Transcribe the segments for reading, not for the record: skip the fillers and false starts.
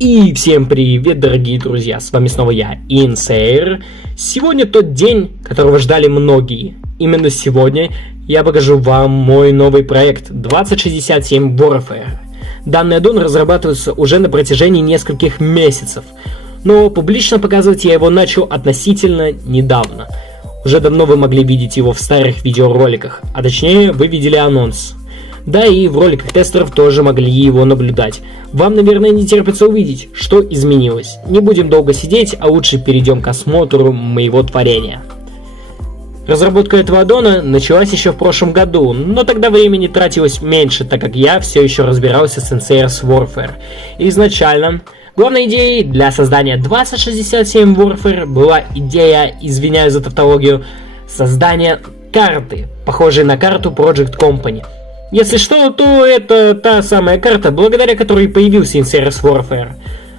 И всем привет, дорогие друзья, с вами снова я, Инсейр. Сегодня тот день, которого ждали многие. Именно сегодня я покажу вам мой новый проект 2067 Warfare. Данный аддон разрабатывается уже на протяжении нескольких месяцев, но публично показывать я его начал относительно недавно. Уже давно вы могли видеть его в старых видеороликах, а точнее вы видели анонс. Да и в роликах тестеров тоже могли его наблюдать. Вам, наверное, не терпится увидеть, что изменилось. Не будем долго сидеть, а лучше перейдем к осмотру моего творения. Разработка этого аддона началась еще в прошлом году, но тогда времени тратилось меньше, так как я все еще разбирался с NCRS Warfare. Изначально главной идеей для создания 2067 Warfare была идея, извиняюсь за тавтологию, создания карты, похожей на карту Project Company. Если что, то это та самая карта, благодаря которой появился NCRS Warfare.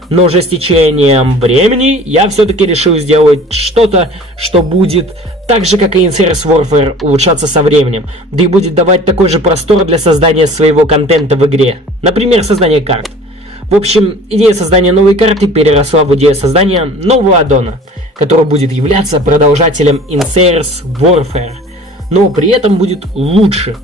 Но уже с течением времени я все-таки решил сделать что-то, что будет так же, как и NCRS Warfare, улучшаться со временем, да и будет давать такой же простор для создания своего контента в игре. Например, создание карт. В общем, идея создания новой карты переросла в идею создания нового аддона, который будет являться продолжателем NCRS Warfare, но при этом будет лучше.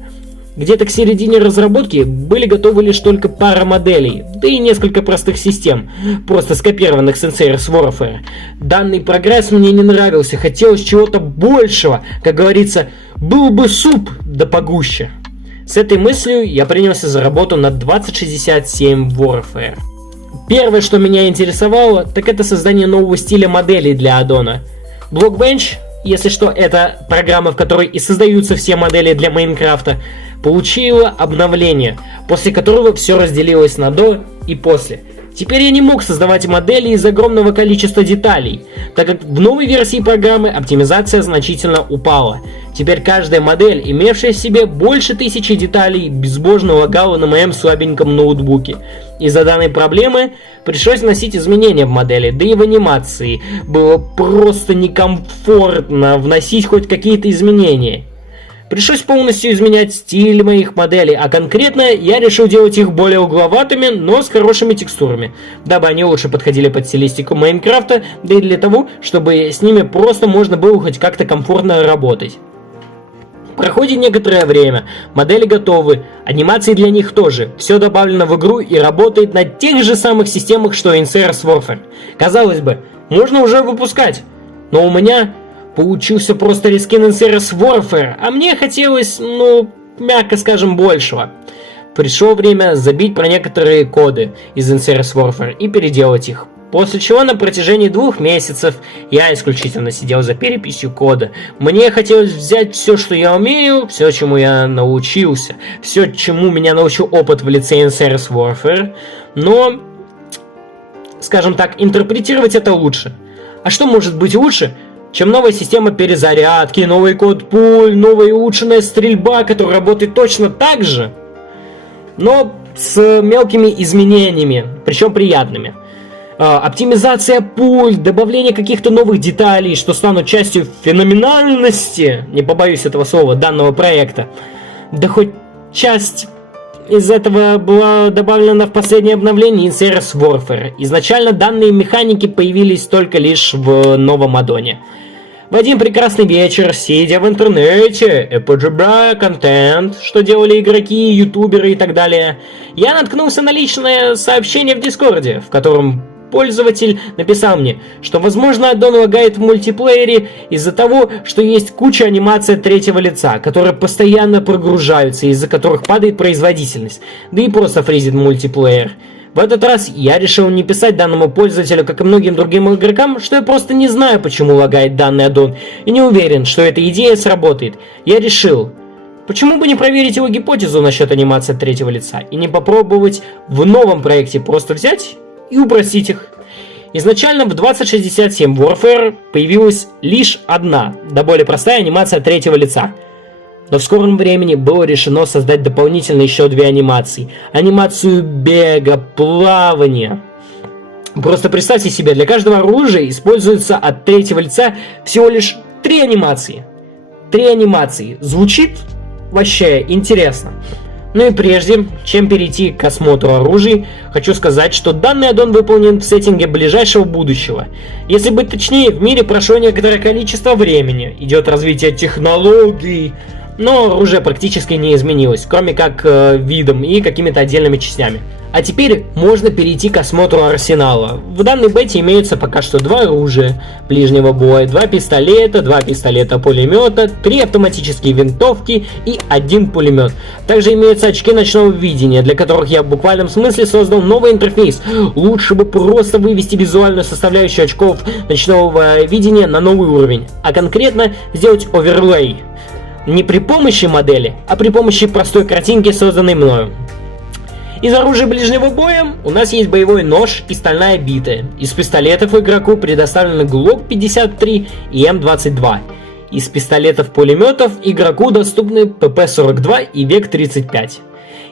Где-то к середине разработки были готовы лишь только пара моделей, да и несколько простых систем, просто скопированных с NCRS Warfare. Данный прогресс мне не нравился, хотелось чего-то большего, как говорится, был бы суп, да погуще. С этой мыслью я принялся за работу над 2067 Warfare. Первое, что меня интересовало, так это создание нового стиля моделей для аддона. Blockbench, если что, это программа, в которой и создаются все модели для Майнкрафта, получила обновление, после которого все разделилось на до и после. Теперь я не мог создавать модели из огромного количества деталей, так как в новой версии программы оптимизация значительно упала. Теперь каждая модель, имевшая в себе больше 1000 деталей, безбожно лагала на моем слабеньком ноутбуке. Из-за данной проблемы пришлось вносить изменения в модели, да и в анимации было просто некомфортно вносить хоть какие-то изменения. Пришлось полностью изменять стиль моих моделей, а конкретно я решил делать их более угловатыми, но с хорошими текстурами, дабы они лучше подходили под стилистику Майнкрафта, да и для того, чтобы с ними просто можно было хоть как-то комфортно работать. Проходит некоторое время, модели готовы, анимации для них тоже, все добавлено в игру и работает на тех же самых системах, что и NCRS Warfare. Казалось бы, можно уже выпускать, но у меня получился просто рескин NCRS Warfare, а мне хотелось, мягко скажем, большего. Пришло время забить про некоторые коды из NCRS Warfare и переделать их. После чего на протяжении 2 месяцев я исключительно сидел за переписью кода. Мне хотелось взять все, что я умею, все, чему я научился, все, чему меня научил опыт в лице NCRS Warfare, но, скажем так, интерпретировать это лучше. А что может быть лучше, чем новая система перезарядки, новый код пуль, новая улучшенная стрельба, которая работает точно так же, но с мелкими изменениями, причем приятными. Оптимизация пуль, добавление каких-то новых деталей, что станут частью феноменальности, не побоюсь этого слова, данного проекта. Да хоть часть из этого была добавлена в последнее обновление NCRS Warfare. Изначально данные механики появились только лишь в новом аддоне. В один прекрасный вечер, сидя в интернете и поджибая контент, что делали игроки, ютуберы и так далее, я наткнулся на личное сообщение в Дискорде, в котором пользователь написал мне, что, возможно, аддон лагает в мультиплеере из-за того, что есть куча анимаций от третьего лица, которые постоянно прогружаются, из-за которых падает производительность, да и просто фризит мультиплеер. В этот раз я решил не писать данному пользователю, как и многим другим игрокам, что я просто не знаю, почему лагает данный аддон, и не уверен, что эта идея сработает. Я решил, почему бы не проверить его гипотезу насчет анимации от третьего лица, и не попробовать в новом проекте просто взять и упростить их. Изначально в 2067 Warfare появилась лишь одна, да более простая анимация от третьего лица. Но в скором времени было решено создать дополнительно еще 2 анимации. Анимацию бега, плавания. Просто представьте себе, для каждого оружия используется от третьего лица всего лишь 3 анимации. 3 анимации. Звучит вообще интересно. Ну и прежде, чем перейти к осмотру оружий, хочу сказать, что данный аддон выполнен в сеттинге ближайшего будущего. Если быть точнее, в мире прошло некоторое количество времени, идет развитие технологий, но оружие практически не изменилось, кроме как видом и какими-то отдельными частями. А теперь можно перейти к осмотру арсенала. В данной бете имеются пока что 2 оружия ближнего боя, 2 пистолета, 2 пистолета-пулемета, 3 автоматические винтовки и 1 пулемет. Также имеются очки ночного видения, для которых я в буквальном смысле создал новый интерфейс. Лучше бы просто вывести визуальную составляющую очков ночного видения на новый уровень, а конкретно сделать оверлей. Не при помощи модели, а при помощи простой картинки, созданной мною. Из оружия ближнего боя у нас есть боевой нож и стальная бита. Из пистолетов игроку предоставлены Glock 53 и М22. Из пистолетов-пулеметов игроку доступны ПП-42 и Век-35.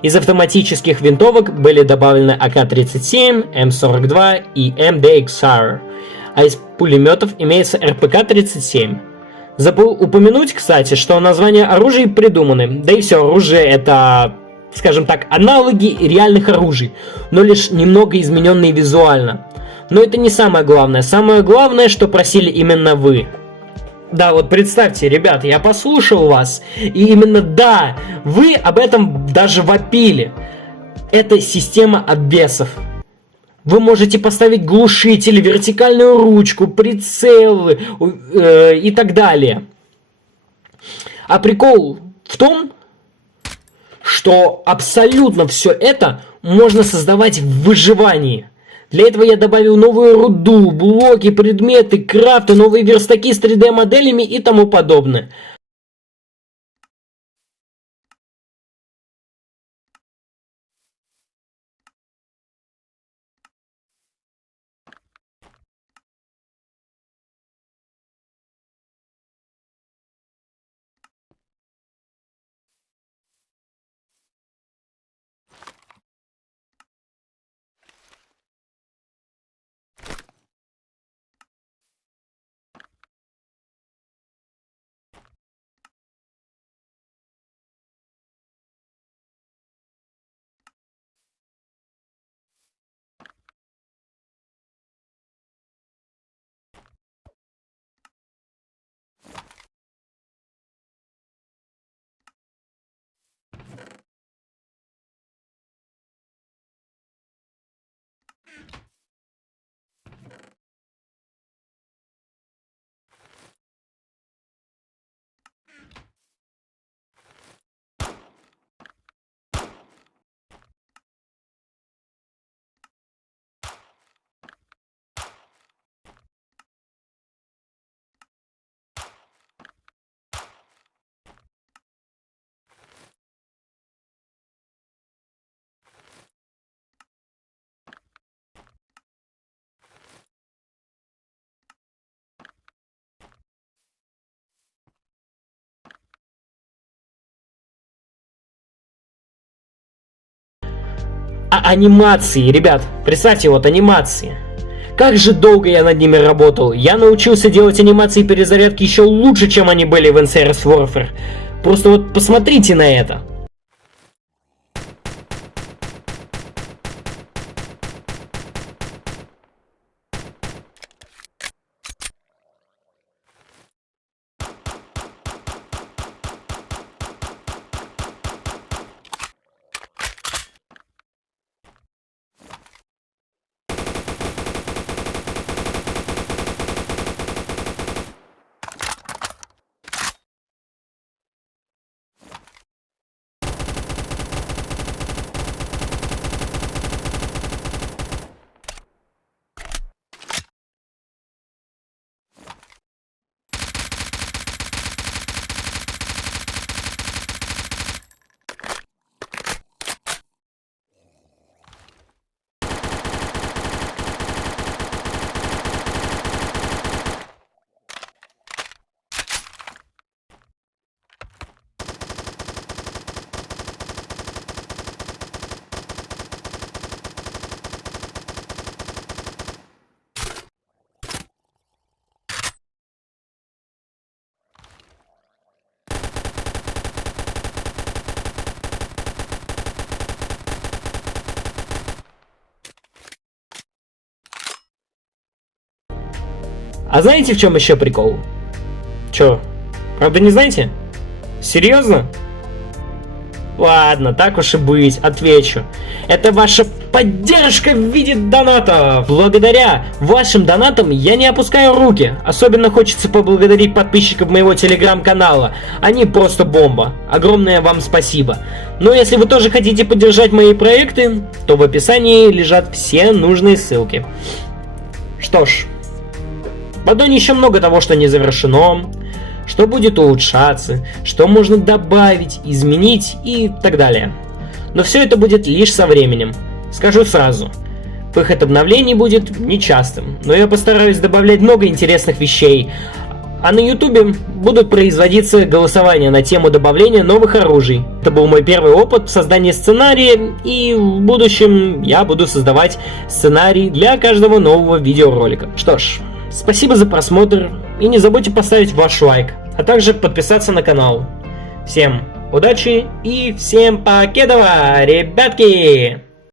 Из автоматических винтовок были добавлены АК-37, М42 и МДХР. А из пулеметов имеется РПК-37. Забыл упомянуть, кстати, что названия оружий придуманы, да и все оружие это, скажем так, аналоги реальных оружий, но лишь немного измененные визуально. Но это не самое главное. Самое главное, что просили именно вы. Да, вот представьте, ребят, я послушал вас, и именно да, вы об этом даже вопили. Это система обвесов. Вы можете поставить глушитель, вертикальную ручку, прицелы и так далее. А прикол в том, что абсолютно все это можно создавать в выживании. Для этого я добавил новую руду, блоки, предметы, крафты, новые верстаки с 3D моделями и тому подобное. А анимации, ребят, представьте, вот анимации. Как же долго я над ними работал. Я научился делать анимации перезарядки еще лучше, чем они были в NCRS Warfare. Просто вот посмотрите на это. А знаете, в чем еще прикол? Чё, правда не знаете? Серьезно? Ладно, так уж и быть, отвечу. Это ваша поддержка в виде донатов. Благодаря вашим донатам я не опускаю руки. Особенно хочется поблагодарить подписчиков моего телеграм-канала. Они просто бомба. Огромное вам спасибо. Но если вы тоже хотите поддержать мои проекты, то в описании лежат все нужные ссылки. Что ж, в поддоне еще много того, что не завершено, что будет улучшаться, что можно добавить, изменить и так далее. Но все это будет лишь со временем. Скажу сразу, выход обновлений будет нечастым, но я постараюсь добавлять много интересных вещей. А на ютубе будут производиться голосования на тему добавления новых оружий. Это был мой первый опыт в создании сценария, и в будущем я буду создавать сценарий для каждого нового видеоролика. Что ж, спасибо за просмотр, и не забудьте поставить ваш лайк, а также подписаться на канал. Всем удачи и всем покедова, ребятки!